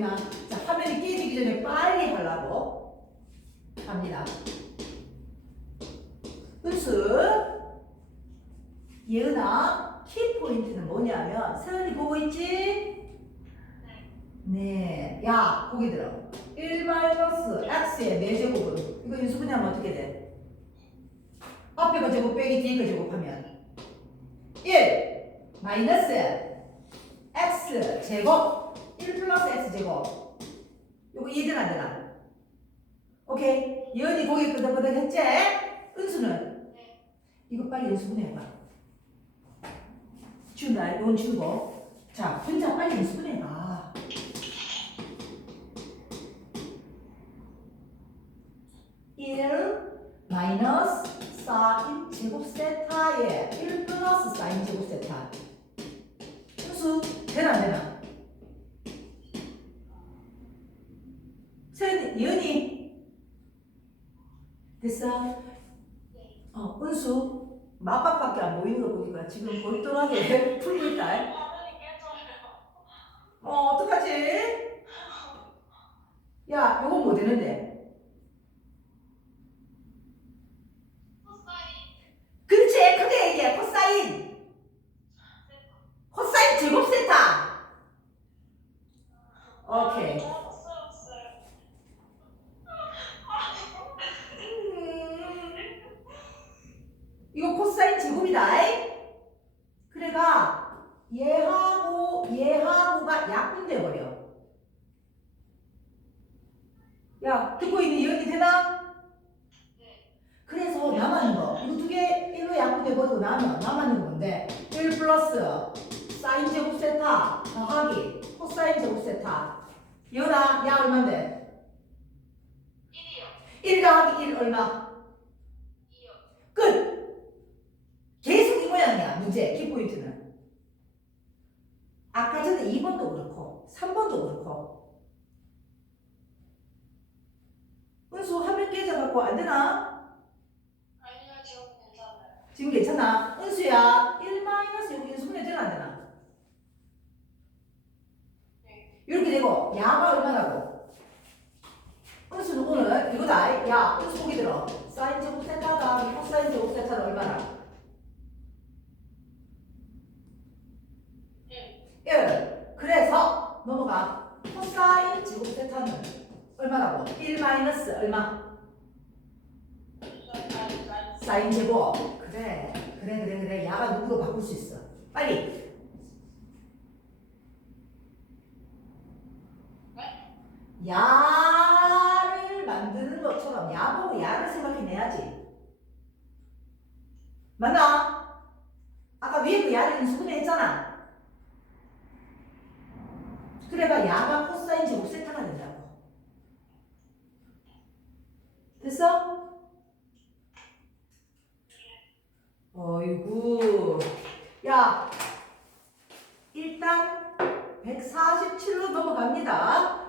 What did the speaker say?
보이나? 자, 화면이 깨지기 전에 빨리 하려고 합니다. 은수, 예은아, 키포인트는 뭐냐면, 서연이 보고 있지? 네. 야, 보기 들어. 1 마이너스 x의 4제곱은, 이거 인수분해 하면 어떻게 돼? 앞에 거 제곱 빼기 뒤에 거 제곱하면 1 마이너스 x 제곱 1 플러스 x 제곱 요거 이해되나 안 되나? 오케이 예언이 고개 끄덕끄덕 했지? 은수는? 이거 빨리 연습분해 해봐 지운다 이건 지우고 자 혼자 빨리 연습분해 해봐 일 마이너스 사인 제곱 세타에 1 플러스 사인 제곱 세타 순수 되나 안 되나? 세연이, 예은이. 됐어? 어, 은수. 맞박밖에 안 보이는 거 보니까 지금 골똘하게 풀고 있다 화면이 깨져요. 어, 어떡하지? 야, 이건 뭐 되는데? 코사인 그렇지, 크게 얘기해. 코사인. 코사인 제곱 세타. 오케이. 없어졌어요. 음, 이거 코사인 제곱이다. 그래가 얘하고 얘하고가 약분돼 버려. 야, 듣고 있는 이해이 되나? 네. 그래서 남았는 거 이거 두개 1로 약분돼 버리고 나면 남았는 건데 1 플러스 사인 제곱 세타 더하기 코사인 제곱 세타 이거나 야 얼마인데? 1이요. 1 더하기 1 얼마? 2요. 끝! 계속 이 모양이야 문제 키포인트는 아까 전에 2번도 그렇고 3번도 그렇고 은수 화면 깨져갖고 안 되나? 아니요, 지금 괜찮아요. 지금 괜찮아? 은수야 1 마이너스 여기 인수분해 되나 안 되나? 네. 이렇게 되고 야가 얼마라고? 은수는 오늘 이거다 야 은수 보기 들어 사인 제곱 세타다 코사인 제곱 세타는 얼마나? 네. 1 그래서 넘어가 코사인 제곱 세타는 얼마라고? 1 마이너스 얼마? 사인 제곱 그래 그래 그래 그래 야가 누구로 바꿀 수 있어 빨리 야를 만드는 것처럼 야 보고 야를 생각해내야지 맞나? 아까 위에 그 야를 인수분해 했잖아 그래가 야가 코사인 제곱 세타가 된다고 됐어? 어이구. 야, 일단 147로 넘어갑니다.